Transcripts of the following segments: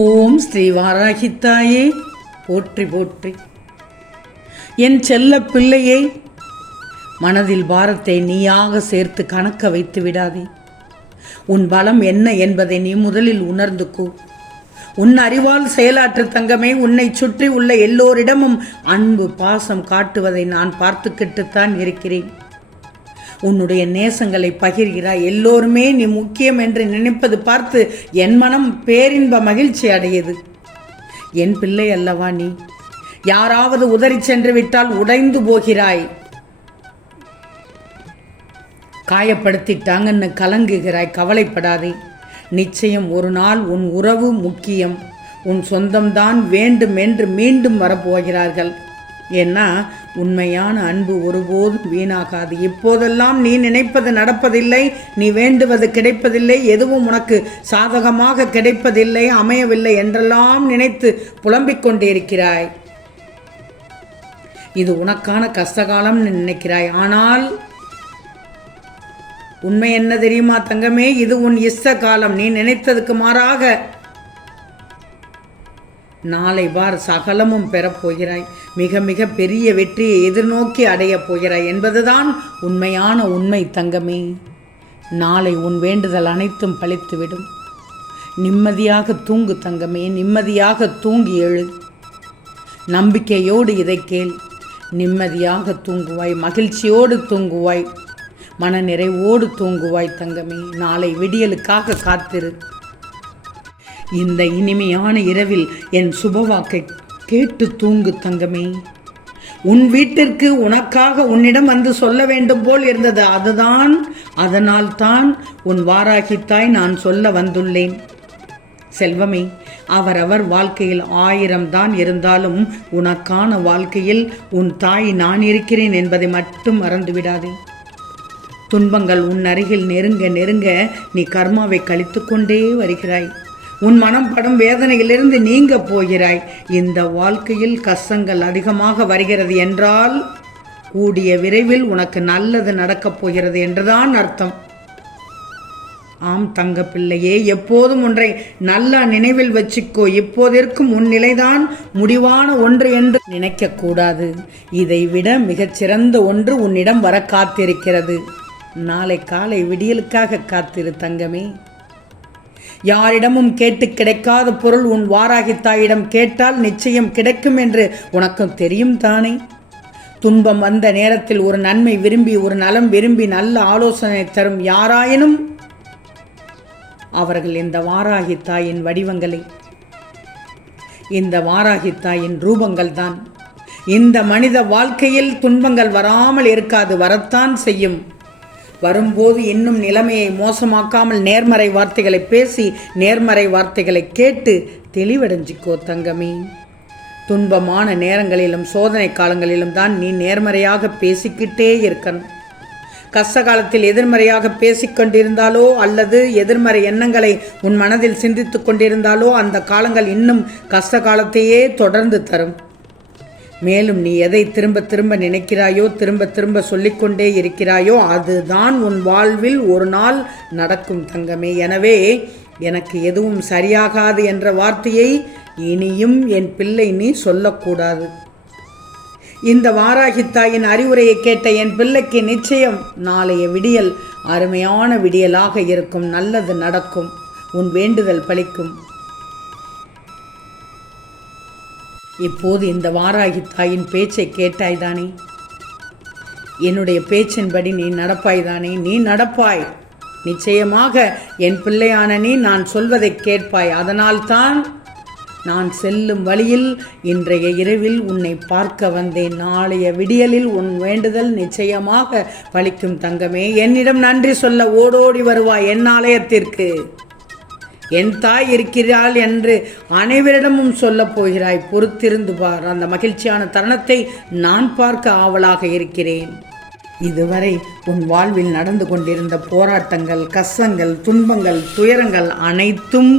ஓம் ஸ்ரீ வாராகித்தாயே. போற்றி போற்றி. என் செல்ல பிள்ளையை மனதில் பாரத்தை நீயாக சேர்த்து கணக்க வைத்து விடாதே. உன் பலம் என்ன என்பதை நீ முதலில் உணர்ந்துக்கோ உன் அறிவால் செயலாற்று தங்கமே உன்னை சுற்றி உள்ள எல்லோரிடமும் அன்பு பாசம் காட்டுவதை நான் பார்த்துக்கிட்டுத்தான் இருக்கிறேன். உன்னுடைய நேசங்களை பகிர்கிறாய். எல்லோருமே நீ முக்கியம் என்று நினைப்பது பார்த்து என் மனம் பேரின்ப மகிழ்ச்சி அடையது. என் பிள்ளை அல்லவா நீ? யாராவது உதறி சென்று விட்டால் உடைந்து போகிறாய். காயப்படுத்திட்டாங்கன்னு கலங்குகிறாய். கவலைப்படாதே. நிச்சயம் ஒரு நாள் உன் உறவு முக்கியம். உன் சொந்தம்தான் வேண்டும் என்று மீண்டும் வரப்போகிறார்கள். ஏன்னா உண்மையான அன்பு ஒருபோதும் வீணாகாது. இப்போதெல்லாம் நீ நினைப்பது நடப்பதில்லை நீ வேண்டுவது கிடைப்பதில்லை எதுவும் உனக்கு சாதகமாக கிடைப்பதில்லை அமையவில்லை என்றெல்லாம் நினைத்து புலம்பிக் கொண்டிருக்கிறாய். இது உனக்கான கஷ்டகாலம்னு நினைக்கிறாய். ஆனால் உண்மை என்ன தெரியுமா தங்கமே? இது உன் இஷ்ட காலம். நீ நினைத்ததுக்கு மாறாக நாளை வார் சகலமும் பெறப்போகிறாய் மிக மிக பெரிய வெற்றியை எதிர்நோக்கி அடையப் போகிறாய் என்பதுதான் உண்மையான உண்மை தங்கமே. நாளை உன் வேண்டுதல் அனைத்தும் பழித்துவிடும். நிம்மதியாக தூங்கு தங்கமே நிம்மதியாக தூங்கி எழு. நம்பிக்கையோடு இதை கேள். நிம்மதியாக தூங்குவாய் மகிழ்ச்சியோடு தூங்குவாய் மன நிறைவோடு தூங்குவாய் தங்கமே. நாளை விடியலுக்காக காத்திரு. இந்த இனிமையான இரவில் என் சுபவாக்கை கேட்டு தூங்கு தங்கமே. உன் வீட்டிற்கு உனக்காக உன்னிடம் வந்து சொல்ல வேண்டும் போல் இருந்தது. அதுதான் அதனால் தான் உன் வாராகித்தாய் நான் சொல்ல வந்துள்ளேன். செல்வமே அவரவர் வாழ்க்கையில் ஆயிரம் தான் இருந்தாலும் உனக்கான வாழ்க்கையில் உன் தாய் நான் இருக்கிறேன் என்பதை மட்டும் மறந்துவிடாதே. துன்பங்கள் உன் அருகில் நெருங்க நெருங்க நீ கர்மாவை கழித்து கொண்டே வருகிறாய். உன் மனம் படும் வேதனையிலிருந்து நீங்க போகிறாய். இந்த வாழ்க்கையில் கஷ்டங்கள் அதிகமாக வருகிறது என்றால் கூடிய விரைவில் உனக்கு நல்லது நடக்கப் போகிறது என்றுதான் அர்த்தம். ஆம் தங்க பிள்ளையே எப்போதும் ஒன்றை நல்லா நினைவில் வச்சுக்கோ. இப்போதிருக்கும் உன் நிலைதான் முடிவான ஒன்று என்று நினைக்கக்கூடாது இதை விட மிகச்சிறந்த ஒன்று உன்னிடம் வர காத்திருக்கிறது. நாளை காலை விடியலுக்காக காத்திரு தங்கமே. யாரிடமும் கேட்டு கிடைக்காத பொருள் உன் வாராகி தாயிடம் கேட்டால் நிச்சயம் கிடைக்கும் என்று உனக்கும் தெரியும் தானே? துன்பம் வந்த நேரத்தில் ஒரு நன்மை விரும்பி ஒரு நலம் விரும்பி நல்ல ஆலோசனை தரும் யாராயினும்? அவர்கள் இந்த வாராகி தாயின் வடிவங்களை. இந்த வாராகி தாயின் ரூபங்கள் தான் இந்த மனித வாழ்க்கையில் துன்பங்கள் வராமல் இருக்காது வரத்தான் செய்யும். வரும்போது இன்னும் நிலைமையை மோசமாக்காமல் நேர்மறை வார்த்தைகளை பேசி நேர்மறை வார்த்தைகளை கேட்டு தெளிவடைஞ்சிக்கோ தங்கமே. துன்பமான நேரங்களிலும் சோதனை காலங்களிலும் தான் நீ நேர்மறையாக பேசிக்கிட்டே இருக்கணும் கஷ்ட காலத்தில் எதிர்மறையாக பேசிக்கொண்டிருந்தாலோ அல்லது எதிர்மறை எண்ணங்களை உன் மனதில் சிந்தித்து கொண்டிருந்தாலோ அந்த காலங்கள் இன்னும் கஷ்ட காலத்தையே தொடர்ந்து தரும். மேலும் நீ எதை திரும்ப திரும்ப நினைக்கிறாயோ திரும்ப திரும்ப சொல்லிக்கொண்டே இருக்கிறாயோ அதுதான் உன் வாழ்வில் ஒரு நாள் நடக்கும் தங்கமே. எனவே எனக்கு எதுவும் சரியாகாது என்ற வார்த்தையை இனியும் என் பிள்ளை நீ சொல்லக்கூடாது. இந்த வாராகி தாயின் அறிவுரையை கேட்ட என் பிள்ளைக்கு நிச்சயம் நாளைய விடியல் அருமையான விடியலாக இருக்கும் நல்லது நடக்கும் உன் வேண்டுதல் பலிக்கும். இப்போது இந்த வாராகி தாயின் பேச்சை கேட்டாய்தானே? என்னுடைய பேச்சின்படி நீ நடப்பாய்தானே? நீ நடப்பாய். நிச்சயமாக என் பிள்ளையான நீ நான் சொல்வதை கேட்பாய். அதனால்தான் நான் செல்லும் வழியில் இன்றைய இரவில் உன்னை பார்க்க வந்தேன். நாளைய விடியலில் உன் வேண்டுதல் நிச்சயமாக பலிக்கும் தங்கமே. என்னிடம் நன்றி சொல்ல ஓடோடி வருவாய் என் ஆலயத்திற்கு. என் தாய் இருக்கிறாள் என்று அனைவரிடமும் சொல்லப் போகிறாய். பொறுத்திருந்து பார். அந்த மகிழ்ச்சியான தருணத்தை நான் பார்க்க ஆவலாக இருக்கிறேன். இதுவரை உன் வாழ்வில் நடந்து கொண்டிருந்த போராட்டங்கள் கஷ்டங்கள் துன்பங்கள் துயரங்கள் அனைத்தும்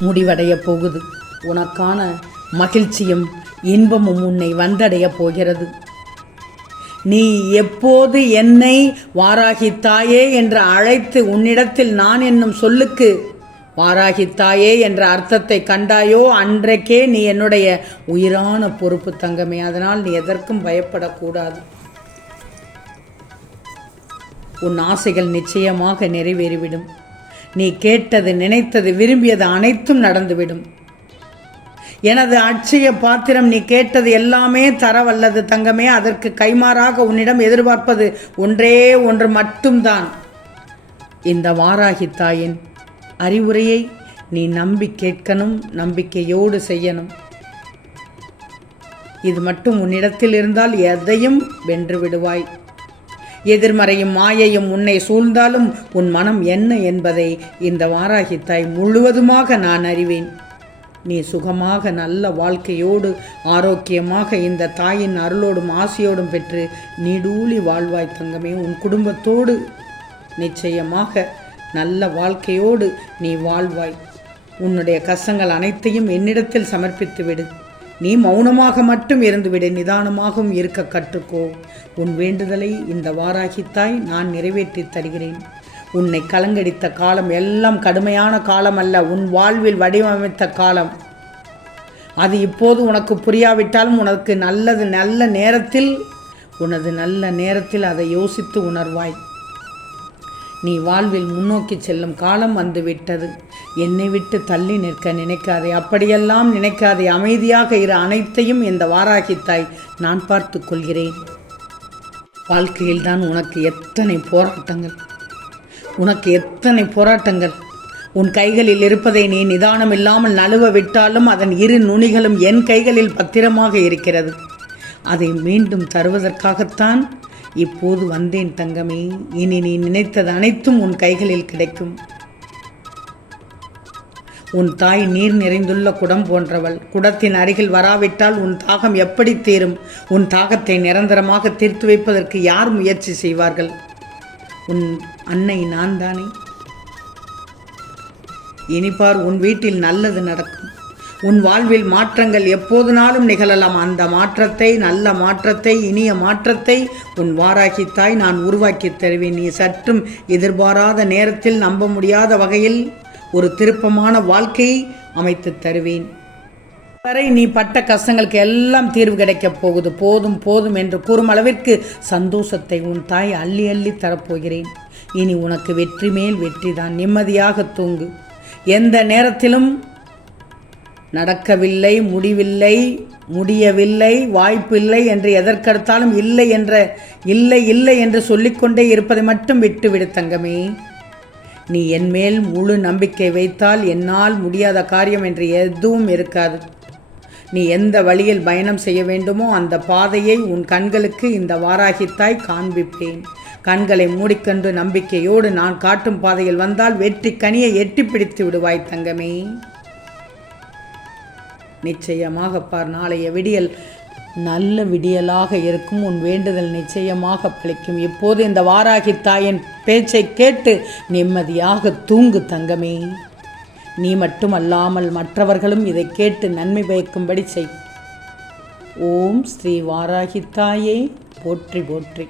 முடிவடைய போகுது. உனக்கான மகிழ்ச்சியும் இன்பமும் உன்னை வந்தடைய போகிறது. நீ எப்போது என்னை வாராகி தாயே என்று அழைத்து உன்னிடத்தில் நான் என்னும் சொல்லுக்கு வாராகித்தாயே என்ற அர்த்தத்தை கண்டாயோ? அன்றைக்கே நீ என்னுடைய உயிரான பொறுப்பு தங்கமே. அதனால் நீ எதற்கும் பயப்படக்கூடாது. உன் ஆசைகள் நிச்சயமாக நிறைவேறிவிடும். நீ கேட்டது நினைத்தது விரும்பியது அனைத்தும் நடந்துவிடும். எனது அட்சய பாத்திரம் நீ கேட்டது எல்லாமே தரவல்லது தங்கமே. அதற்கு கைமாறாக உன்னிடம் எதிர்பார்ப்பது ஒன்றே ஒன்று மட்டும்தான். இந்த வாராகி தாயின் அறிவுரையை நீ நம்பி கேட்கணும் நம்பிக்கையோடு செய்யணும். இது மட்டும் உன்னிடத்தில் இருந்தால் எதையும் வென்று விடுவாய். எதிர்மறையும் மாயையும் உன்னை சூழ்ந்தாலும் உன் மனம் என்ன என்பதை இந்த வாராகி தாய் முழுவதுமாக நான் அறிவேன். நீ சுகமாக நல்ல வாழ்க்கையோடு ஆரோக்கியமாக இந்த தாயின் அருளோடும் ஆசையோடும் பெற்று நீடூழி வாழ்வாய் தங்கமே. உன் குடும்பத்தோடு நிச்சயமாக நல்ல வாழ்க்கையோடு நீ வாழ்வாய். உன்னுடைய கஷ்டங்கள் அனைத்தையும் என்னிடத்தில் சமர்ப்பித்து விடு. நீ மௌனமாக மட்டும் இருந்துவிடு நிதானமாகவும் இருக்க கற்றுக்கோ. உன் வேண்டுதலை இந்த வாராகித்தாய் நான் நிறைவேற்றி தருகிறேன். உன்னை கலங்கடித்த காலம் எல்லாம் கடுமையான காலம் அல்ல உன் வாழ்வில் வடிவமைத்த காலம். அது இப்போது உனக்கு புரியாவிட்டாலும் உனக்கு நல்லது நல்ல நேரத்தில் உனது நல்ல நேரத்தில் அதை யோசித்து உணர்வாய். நீ வாழ்வில் முன்னோக்கி செல்லும் காலம் வந்துவிட்டது. என்னை விட்டு தள்ளி நிற்க நினைக்காதே. அப்படியெல்லாம் நினைக்காதே. அமைதியாக இரு. அனைத்தையும் இந்த வாராகித்தாய் நான் பார்த்து கொள்கிறேன். வாழ்க்கையில்தான் உனக்கு எத்தனை போராட்டங்கள்? உனக்கு எத்தனை போராட்டங்கள்? உன் கைகளில் இருப்பதை நீ நிதானம் இல்லாமல் நழுவ விட்டாலும் அதன் இரு நுனிகளும் என் கைகளில் பத்திரமாக இருக்கிறது. அதை மீண்டும் தருவதற்காகத்தான் இப்போது வந்தேன் தங்கமே. இனி நீ நினைத்தது அனைத்தும் உன் கைகளில் கிடைக்கும். உன் தாய் நீர் நிறைந்துள்ள குடம் போன்றவள். குடத்தின் அருகில் வராவிட்டால் உன் தாகம் எப்படி தீரும்? உன் தாகத்தை நிரந்தரமாக தீர்த்து வைப்பதற்கு யார் முயற்சி செய்வார்கள்? உன் அன்னை நான் தானே இனிப்பார் உன் வீட்டில் நல்லது நடக்கும். உன் வாழ்வில் மாற்றங்கள் எப்போதுனாலும் நிகழலாம். அந்த மாற்றத்தை நல்ல மாற்றத்தை இனிய மாற்றத்தை உன் வாராகித்தாய் நான் உருவாக்கி தருவேன். நீ சற்றும் எதிர்பாராத நேரத்தில் நம்ப முடியாத வகையில் ஒரு திருப்பமான வாழ்க்கையை அமைத்து தருவேன். வரை நீ பட்ட கஷ்டங்களுக்கு எல்லாம் தீர்வு கிடைக்கப் போகுது. போதும் போதும் என்று கூறும் அளவிற்கு சந்தோஷத்தை உன் தாய் அள்ளி அள்ளி தரப்போகிறேன். இனி உனக்கு வெற்றி மேல் வெற்றி தான் நிம்மதியாக தூங்கு. எந்த நேரத்திலும் நடக்கவில்லை முடிவில்லை முடியவில்லை வாய்ப்பில்லை என்று எதற்கடுத்தாலும் இல்லை என்ற இல்லை இல்லை என்று சொல்லிக்கொண்டே இருப்பதை மட்டும் விட்டுவிடு தங்கமே. நீ என்மேல் முழு நம்பிக்கை வைத்தால் என்னால் முடியாத காரியம் என்று எதுவும் இருக்காது. நீ எந்த வழியில் பயணம் செய்ய வேண்டுமோ அந்த பாதையை உன் கண்களுக்கு இந்த வாராகித்தாய் காண்பிப்பேன். கண்களை மூடிக்கொண்டு நம்பிக்கையோடு நான் காட்டும் பாதையில் வந்தால் வெற்றி கனியை எட்டி பிடித்து விடுவாய் தங்கமே. நிச்சயமாக பார் நாளைய விடியல் நல்ல விடியலாக இருக்கும். உன் வேண்டுதல் நிச்சயமாக பலிக்கும் இப்போது இந்த வாராகி தாயின் பேச்சை கேட்டு நிம்மதியாக தூங்கு தங்கமே. நீ மட்டுமல்லாமல் மற்றவர்களும் இதை கேட்டு நன்மை பயக்கும்படி செய். ஓம் ஸ்ரீ வாராகி தாயே போற்றி போற்றி.